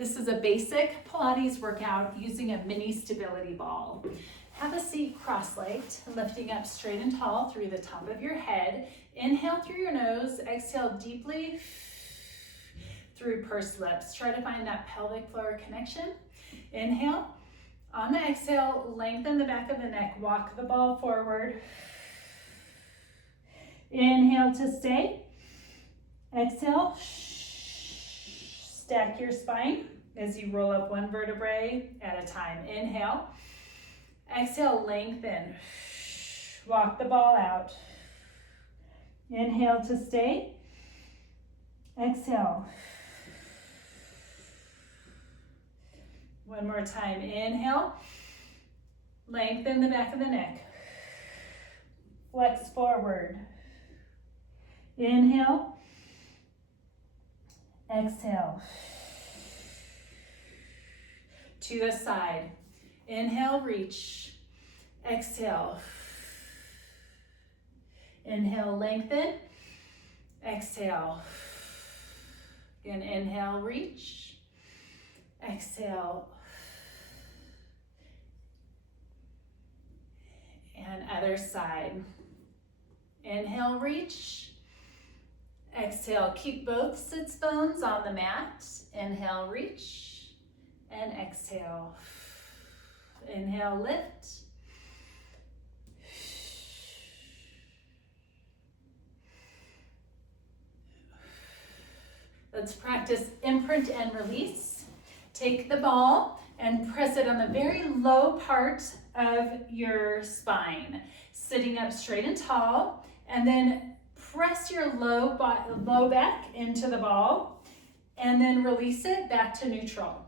This is a basic Pilates workout using a mini stability ball. Have a seat cross-legged, lifting up straight and tall through the top of your head. Inhale through your nose, exhale deeply through pursed lips. Try to find that pelvic floor connection. Inhale. On the exhale, lengthen the back of the neck, walk the ball forward. Inhale to stay. Exhale. Stack your spine as you roll up one vertebrae at a time. Inhale. Exhale, lengthen. Walk the ball out. Inhale to stay. Exhale. One more time. Inhale. Lengthen the back of the neck. Flex forward. Inhale. Exhale. To the side. Inhale, reach. Exhale. Inhale, lengthen. Exhale. Again, inhale, reach. Exhale. And other side. Inhale, reach. Exhale, keep both sits bones on the mat. Inhale, reach. And exhale. Inhale, lift. Let's practice imprint and release. Take the ball and press it on the very low part of your spine. Sitting up straight and tall, and then press your low back into the ball, and then release it back to neutral.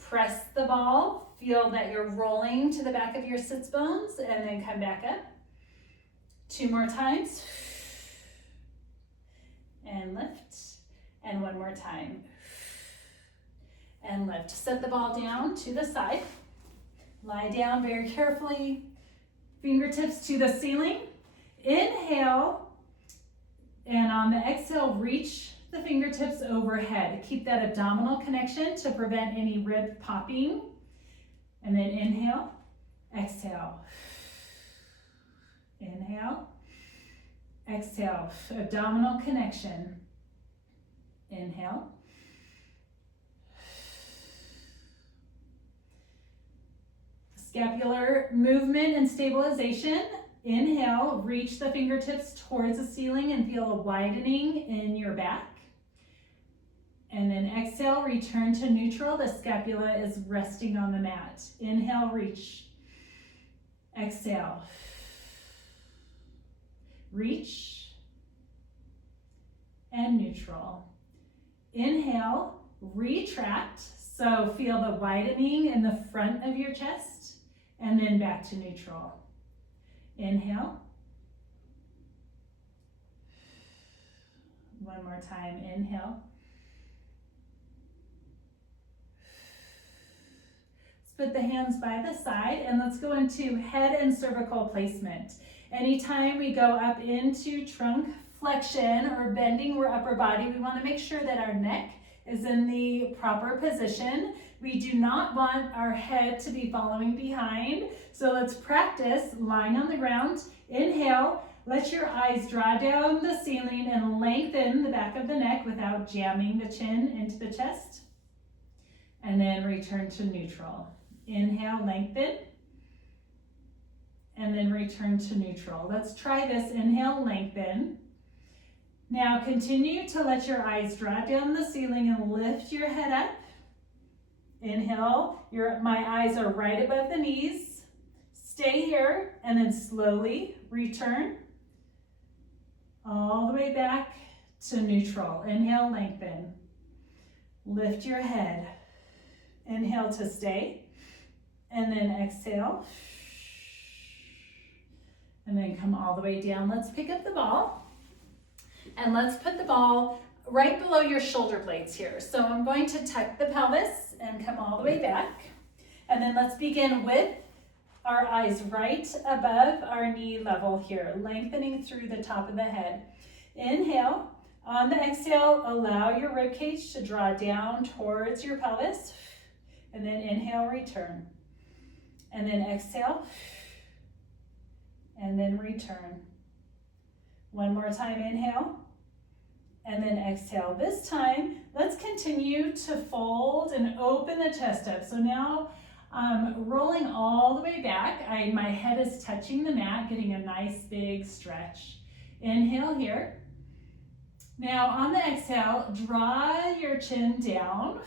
Press the ball, feel that you're rolling to the back of your sits bones, and then come back up. 2 more times. And lift. And 1 more time. And lift. Set the ball down to the side. Lie down very carefully. Fingertips to the ceiling. Inhale. And on the exhale, reach the fingertips overhead. Keep that abdominal connection to prevent any rib popping. And then inhale, exhale. Inhale, exhale. Abdominal connection. Inhale. Scapular movement and stabilization. Inhale, reach the fingertips towards the ceiling and feel a widening in your back. And then exhale, return to neutral. The scapula is resting on the mat. Inhale, reach. Exhale. Reach. And neutral. Inhale, retract. So feel the widening in the front of your chest. And then back to neutral. Inhale. 1 more time. Inhale. Let's put the hands by the side and let's go into head and cervical placement. Anytime we go up into trunk flexion or bending our upper body, we want to make sure that our neck is in the proper position. We do not want our head to be following behind. So let's practice lying on the ground. Inhale, let your eyes draw down the ceiling and lengthen the back of the neck without jamming the chin into the chest. And then return to neutral. Inhale, lengthen. And then return to neutral. Let's try this. Inhale, lengthen. Now continue to let your eyes draw down the ceiling and lift your head up. Inhale, my eyes are right above the knees. Stay here and then slowly return all the way back to neutral. Inhale, lengthen. Lift your head. Inhale to stay. And then exhale. And then come all the way down. Let's pick up the ball. And let's put the ball right below your shoulder blades here. So I'm going to tuck the pelvis and come all the way back. And then let's begin with our eyes right above our knee level here, lengthening through the top of the head. Inhale, On the exhale, allow your rib cage to draw down towards your pelvis. And then inhale, return. And then exhale. And then return. One more time, inhale. And then exhale. This time, let's continue to fold and open the chest up. So now, rolling all the way back, my head is touching the mat, getting a nice big stretch. Inhale here. Now on the exhale, draw your chin down.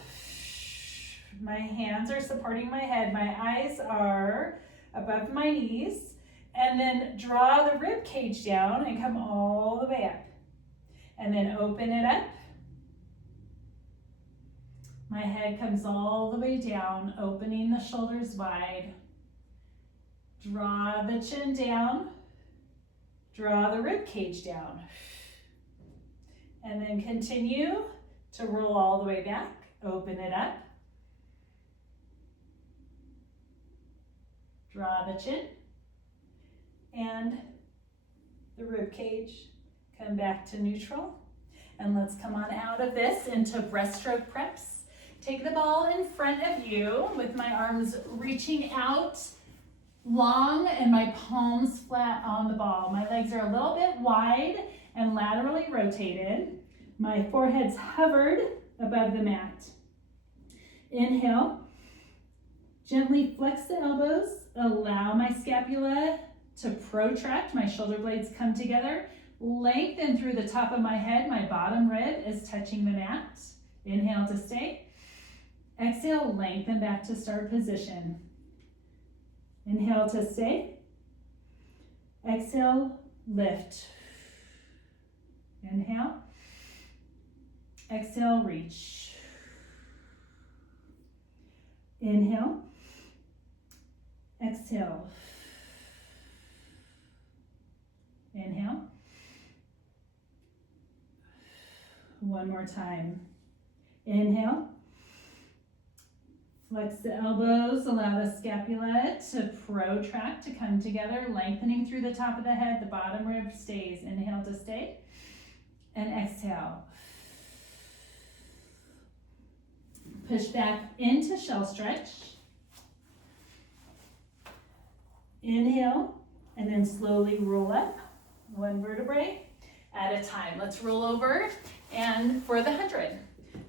My hands are supporting my head. My eyes are above my knees. And then draw the rib cage down and come all the way up. And then open it up. My head comes all the way down, opening the shoulders wide. Draw the chin down. Draw the rib cage down. And then continue to roll all the way back. Open it up. Draw the chin. And the rib cage. Come back to neutral. And let's come on out of this into breaststroke preps. Take the ball in front of you with my arms reaching out long and my palms flat on the ball. My legs are a little bit wide and laterally rotated. My forehead's hovered above the mat. Inhale. Gently flex the elbows. Allow my scapula to protract. My shoulder blades come together. Lengthen through the top of my head. My bottom rib is touching the mat. Inhale to stay. Exhale, lengthen back to start position. Inhale to stay. Exhale, lift. Inhale. Exhale, reach. Inhale. Exhale. Inhale. One more time. Inhale. Flex the elbows, allow the scapula to protract, to come together, lengthening through the top of the head. The bottom rib stays. Inhale to stay. And exhale. Push back into shell stretch. Inhale, and then slowly roll up, one vertebrae at a time. Let's roll over, and for the 100.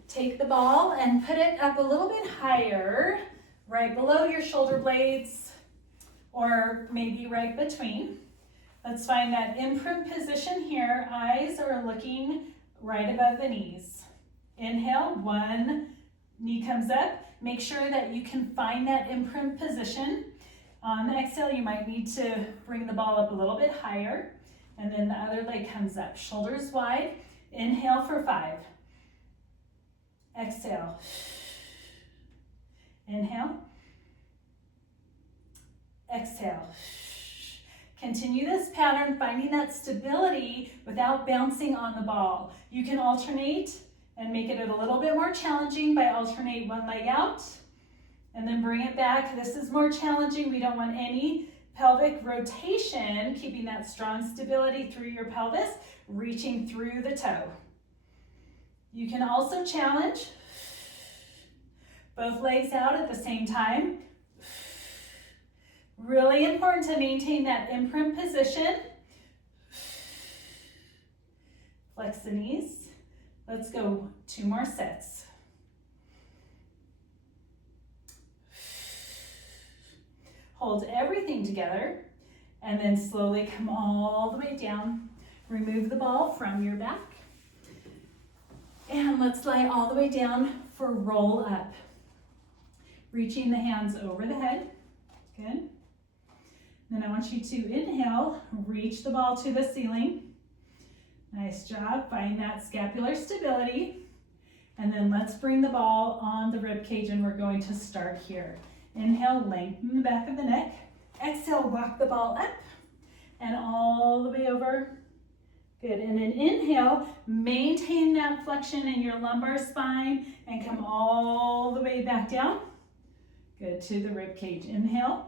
Take the ball and put it up a little bit higher, right below your shoulder blades, or maybe right between. Let's find that imprint position here. Eyes are looking right above the knees. Inhale, one knee comes up. Make sure that you can find that imprint position. On the exhale, you might need to bring the ball up a little bit higher, and then the other leg comes up. Shoulders wide. Inhale for 5. Exhale. Inhale. Exhale. Continue this pattern, finding that stability without bouncing on the ball. You can alternate and make it a little bit more challenging by alternate one leg out and then bring it back. This is more challenging. We don't want any pelvic rotation, keeping that strong stability through your pelvis, reaching through the toe. You can also challenge both legs out at the same time. Really important to maintain that imprint position. Flex the knees. Let's go 2 more sets. Hold everything together and then slowly come all the way down. Remove the ball from your back. And let's lie all the way down for roll up. Reaching the hands over the head. Good. Then I want you to inhale, reach the ball to the ceiling. Nice job. Find that scapular stability. And then let's bring the ball on the rib cage, and we're going to start here. Inhale, lengthen the back of the neck. Exhale, walk the ball up and all the way over. Good. And then inhale, maintain that flexion in your lumbar spine and come all the way back down. Good, to the rib cage. Inhale.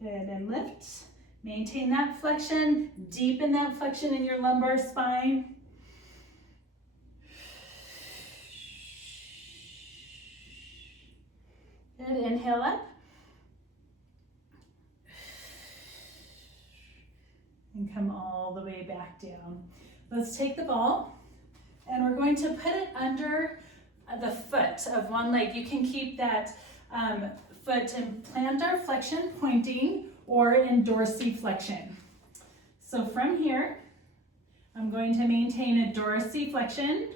Good, and lift. Maintain that flexion, deepen that flexion in your lumbar spine. Good, inhale up. And come all the way back down. Let's take the ball and we're going to put it under the foot of one leg. You can keep that foot in plantar flexion pointing or in dorsiflexion. So from here, I'm going to maintain a dorsiflexion,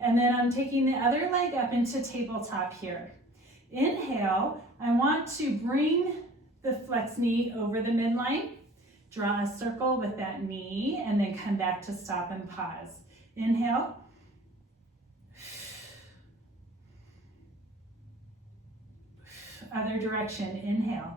and then I'm taking the other leg up into tabletop here. Inhale, I want to bring the flex knee over the midline, draw a circle with that knee, and then come back to stop and pause. Inhale. Other direction, inhale.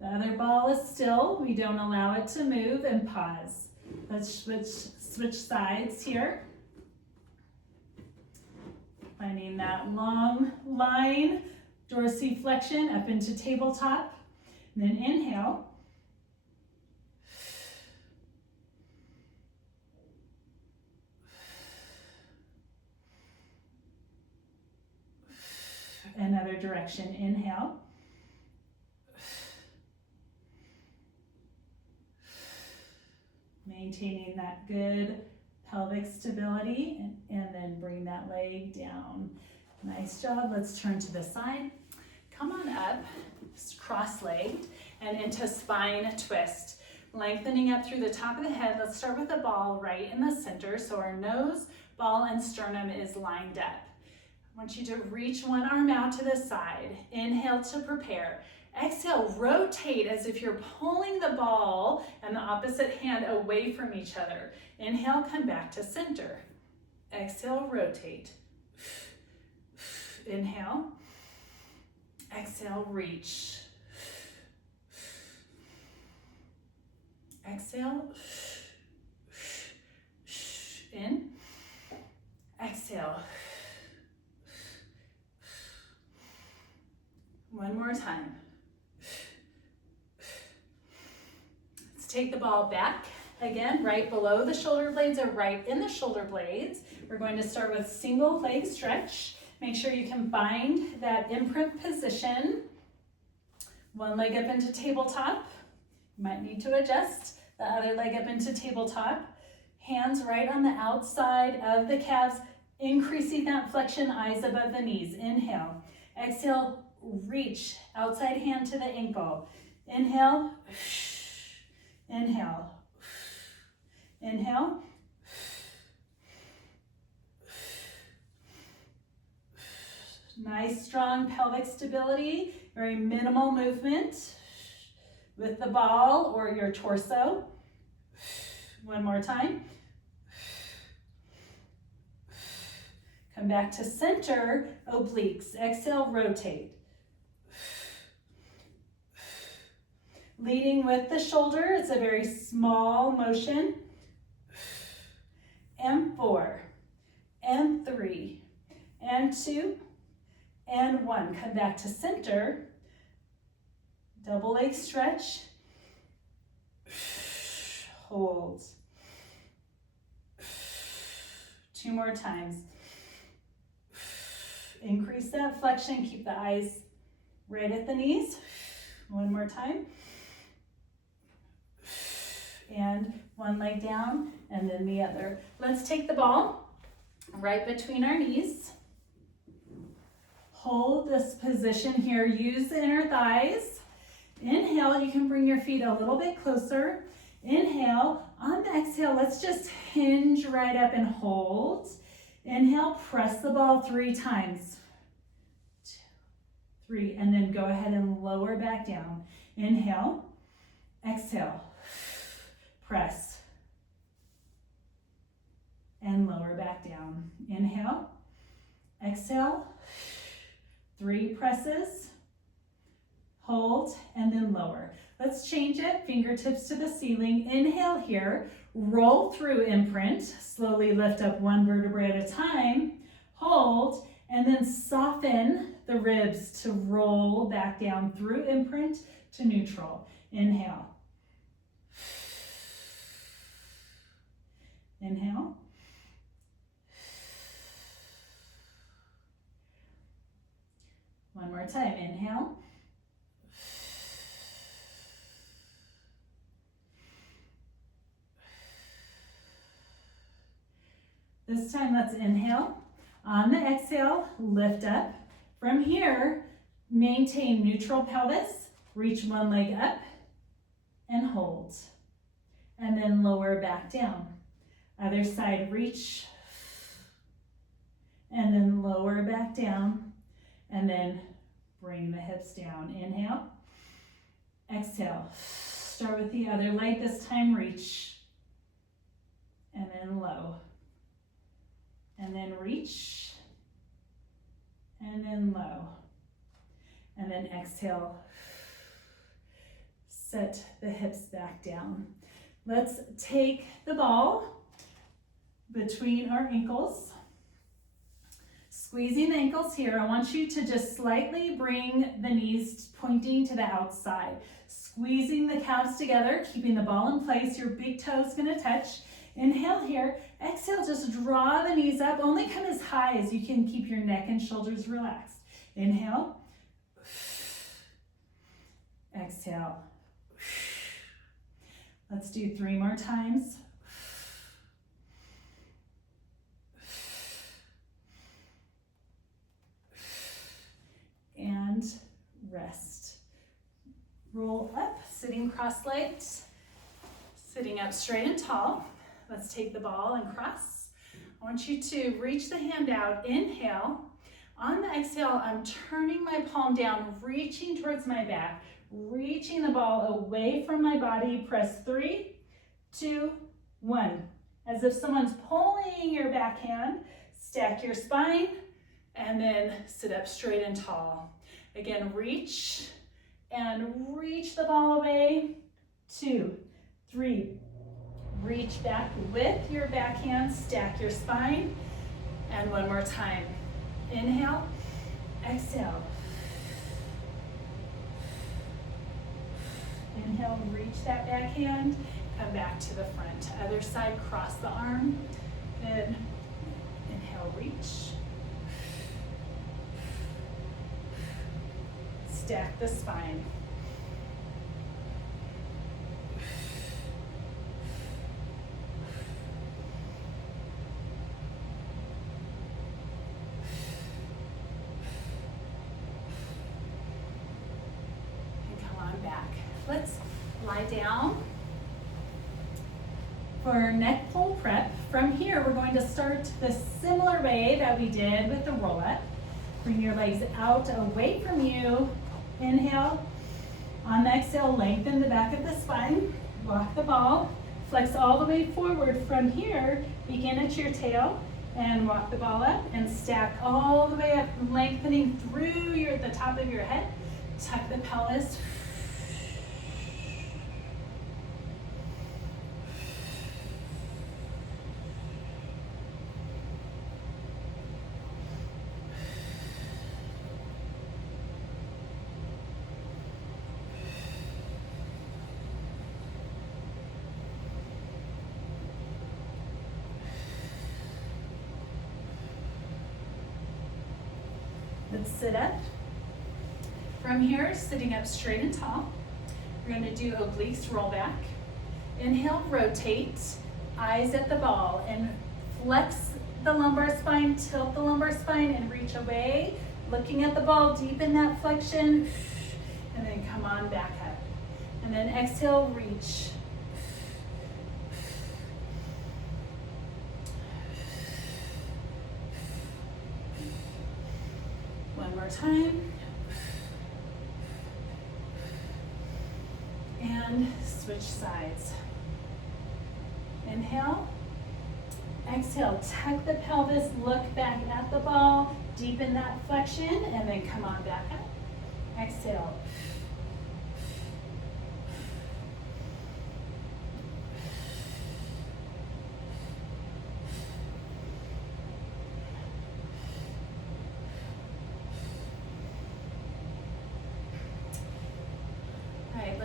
The other ball is still, we don't allow it to move, and pause. Let's switch sides here. Finding that long line, dorsiflexion up into tabletop. And then inhale. Another direction, inhale. Maintaining that good pelvic stability, and then bring that leg down. Nice job. Let's turn to the side. Come on up, cross-legged, and into spine twist. Lengthening up through the top of the head. Let's start with the ball right in the center, so our nose, ball, and sternum is lined up. I want you to reach one arm out to the side. Inhale to prepare. Exhale, rotate as if you're pulling the ball and the opposite hand away from each other. Inhale, come back to center. Exhale, rotate. Inhale. Exhale, reach. Exhale. In. Exhale. One more time. Let's take the ball back. Again, right below the shoulder blades or right in the shoulder blades. We're going to start with single leg stretch. Make sure you can find that imprint position. One leg up into tabletop. You might need to adjust. The other leg up into tabletop. Hands right on the outside of the calves, increasing that flexion, eyes above the knees. Inhale. Exhale, reach, outside hand to the ankle. Inhale. Inhale. Inhale. Nice, strong pelvic stability. Very minimal movement with the ball or your torso. One more time. Come back to center, obliques. Exhale, rotate. Leading with the shoulder, it's a very small motion. And 4, and 3, and 2, and 1. Come back to center. Double leg stretch. Hold. 2 more times. Increase that flexion. Keep the eyes right at the knees. 1 more time. And 1 leg down, and then the other. Let's take the ball right between our knees. Hold this position here. Use the inner thighs. Inhale, you can bring your feet a little bit closer. Inhale. On the exhale, let's just hinge right up and hold. Inhale, press the ball 3 times. 2, 3, and then go ahead and lower back down. Inhale, exhale, press, and lower back down. Inhale, exhale, 3 presses, hold, and then lower. Let's change it, fingertips to the ceiling. Inhale here, roll through imprint. Slowly lift up 1 vertebrae at a time. Hold, And then soften the ribs to roll back down through imprint to neutral. Inhale. Inhale. One more time. Inhale. This time, let's inhale. On the exhale, lift up. From here, maintain neutral pelvis. Reach one leg up and hold. And then lower back down. Other side, reach. And then lower back down. And then bring the hips down. Inhale. Exhale. Start with the other leg. This time, reach. And then low. And then reach, and then low. And then exhale, set the hips back down. Let's take the ball between our ankles. Squeezing the ankles here, I want you to just slightly bring the knees pointing to the outside. Squeezing the calves together, keeping the ball in place. Your big toe is gonna touch. Inhale here, exhale, just draw the knees up. Only come as high as you can keep your neck and shoulders relaxed. Inhale. Exhale. Let's do 3 more times. And rest. Roll up, sitting cross-legged, sitting up straight and tall. Let's take the ball and cross. I want you to reach the hand out, inhale. On the exhale, I'm turning my palm down, reaching towards my back, reaching the ball away from my body. Press 3, 2, 1. As if someone's pulling your backhand, stack your spine, and then sit up straight and tall. Again, reach and reach the ball away. 2, 3. Reach back with your backhand, stack your spine. And one more time. Inhale, exhale. Inhale, reach that backhand, come back to the front. Other side, cross the arm. Good. Inhale, reach. Stack the spine. Let's lie down for our neck pull prep. From here, we're going to start the similar way that we did with the roll up. Bring your legs out away from you. Inhale. On the exhale, lengthen the back of the spine. Walk the ball. Flex all the way forward. From here, begin at your tail and walk the ball up and stack all the way up, lengthening through the top of your head. Tuck the pelvis. Let's sit up. From here, sitting up straight and tall, we're going to do obliques roll back. Inhale, rotate, eyes at the ball, and flex the lumbar spine, tilt the lumbar spine, and reach away, looking at the ball, deepen that flexion, and then come on back up. And then exhale, reach. One more time. And switch sides. Inhale. Exhale, tuck the pelvis, look back at the ball, deepen that flexion, and then come on back up. Exhale.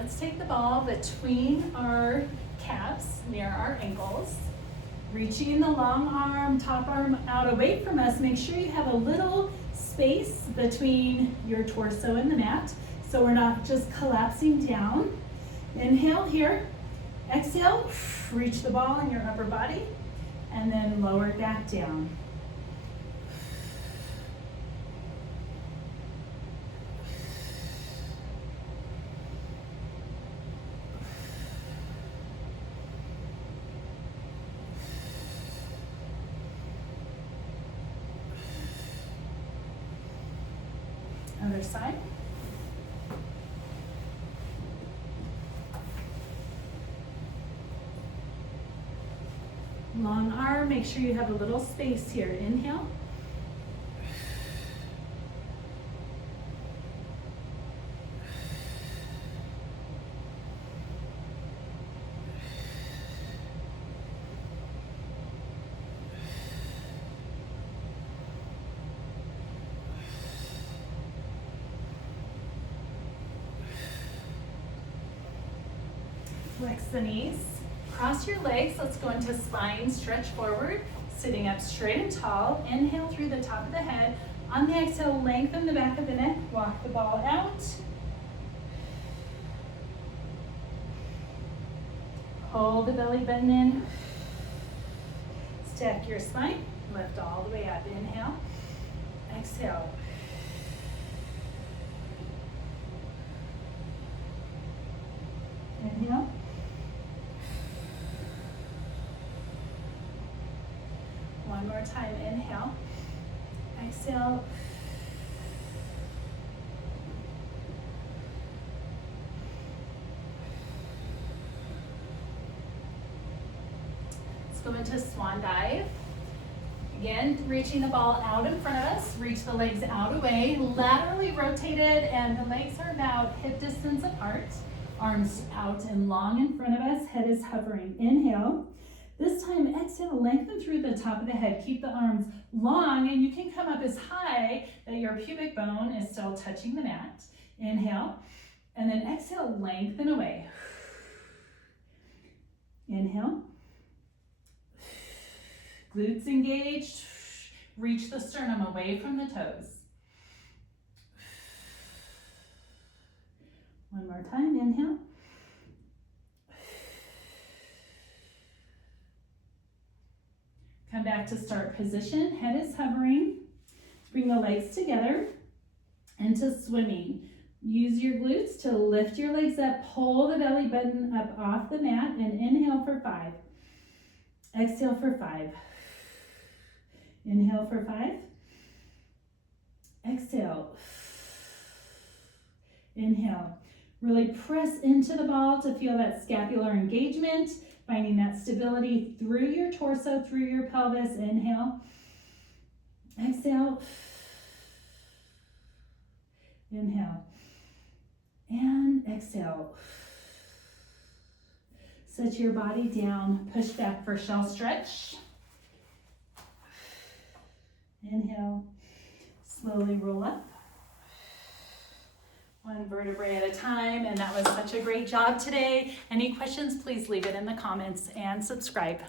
let's take the ball between our calves, near our ankles. Reaching the long arm, top arm out away from us. Make sure you have a little space between your torso and the mat, so we're not just collapsing down. Inhale here. Exhale, reach the ball in your upper body, and then lower it back down. Other side. Long arm, make sure you have a little space here. Inhale. Flex the knees, cross your legs. Let's go into spine stretch forward, sitting up straight and tall. Inhale through the top of the head. On the exhale, lengthen the back of the neck, walk the ball out. Hold the belly button in. Stack your spine, lift all the way up. Inhale, exhale. Inhale. One more time, inhale, exhale. Let's go into swan dive. Again, reaching the ball out in front of us, reach the legs out away, laterally rotated, and the legs are about hip distance apart. Arms out and long in front of us, head is hovering. Inhale. This time, exhale, lengthen through the top of the head. Keep the arms long, and you can come up as high that your pubic bone is still touching the mat. Inhale, and then exhale, lengthen away. Inhale. Glutes engaged. Reach the sternum away from the toes. One more time, inhale. Come back to start position, head is hovering. Bring the legs together into swimming. Use your glutes to lift your legs up, pull the belly button up off the mat, and inhale for 5. Exhale for 5. Inhale for 5. Exhale. Inhale. Really press into the ball to feel that scapular engagement, finding that stability through your torso, through your pelvis. Inhale. Exhale. Inhale. And exhale. Set your body down. Push back for shell stretch. Inhale. Slowly roll up. One vertebrae at a time, and that was such a great job today. Any questions, please leave it in the comments and subscribe.